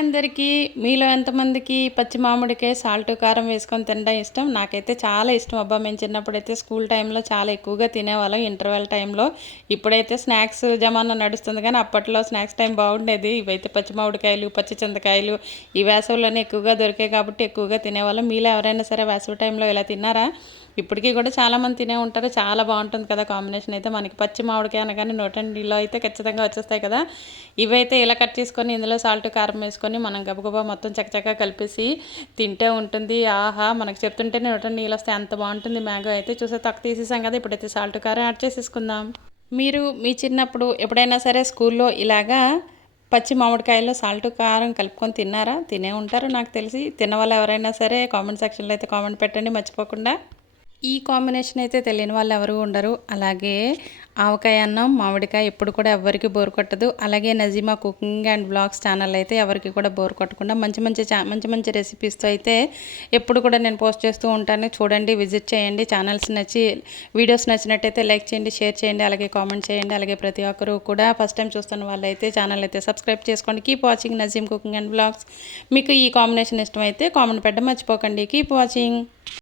అందరికీ. మీలో ఎంతమందికి పచ్చి మామిడికాయ సాల్ట్, కారం వేసుకొని తినడం ఇష్టం? నాకైతే చాలా ఇష్టం అబ్బా! మేము చిన్నప్పుడైతే స్కూల్ టైంలో చాలా ఎక్కువగా తినేవాళ్ళం ఇంటర్వెల్ టైంలో. ఇప్పుడైతే స్నాక్స్ జమానా నడుస్తుంది కానీ అప్పట్లో స్నాక్స్ టైం బాగుండేది. ఇవైతే పచ్చి మామిడికాయలు, పచ్చి చింతకాయలు ఈ వేసవిలోనే ఎక్కువగా దొరికాయి కాబట్టి ఎక్కువగా తినేవాళ్ళం. మీలో ఎవరైనా సరే వేసవి టైంలో ఇలా తిన్నారా? ఇప్పటికీ కూడా చాలామంది తినే ఉంటారు. చాలా బాగుంటుంది కదా కాంబినేషన్ అయితే. మనకి పచ్చి మామిడికాయ అనగానే నోటండిలో అయితే ఖచ్చితంగా వచ్చేస్తాయి కదా. ఇవైతే ఇలా కట్ చేసుకొని ఇందులో సాల్ట్, కారం వేసుకొని మనం గబగబా మొత్తం చకచకా కలిపేసి తింటే ఉంటుంది. ఆహా! మనకు చెప్తుంటేనే నోట నీళ్ళు వస్తాయి, అంత బాగుంటుంది మ్యాంగో అయితే. చూసే తక్కువ తీసేసాం కదా, ఇప్పుడైతే సాల్ట్, కారం యాడ్ చేసేసుకుందాం. మీరు మీ చిన్నప్పుడు ఎప్పుడైనా సరే స్కూల్లో ఇలాగా పచ్చి మామిడికాయల్లో సాల్ట్, కారం కలుపుకొని తిన్నారా? తినే ఉంటారు నాకు తెలిసి. తిన్నవాళ్ళు ఎవరైనా సరే కామెంట్ సెక్షన్లో అయితే కామెంట్ పెట్టండి మర్చిపోకుండా. ఈ కాంబినేషన్ అయితే తెలియని వాళ్ళు ఎవరు ఉండరు. అలాగే ఆవకాయ అన్నం, మామిడికాయ ఎప్పుడు కూడా ఎవ్వరికి బోర్ కొట్టదు. అలాగే Nazima cooking and blogs channel అయితే ఎవరికి కూడా బోర్ కొట్టకుండా మంచి మంచి రెసిపీస్తో అయితే ఎప్పుడు కూడా నేను పోస్ట్ చేస్తూ ఉంటాను. చూడండి, విజిట్ చేయండి. వీడియోస్ నచ్చినట్టయితే లైక్ చేయండి, షేర్ చేయండి, అలాగే కామెంట్ చేయండి. అలాగే ప్రతి ఒక్కరూ కూడా ఫస్ట్ టైం చూస్తున్న వాళ్ళైతే ఛానల్ అయితే సబ్స్క్రైబ్ చేసుకోండి. Keep watching Nazim cooking and blogs. మీకు ఈ కాంబినేషన్ ఇష్టమైతే కామెంట్ పెట్టడం మర్చిపోకండి. Keep watching.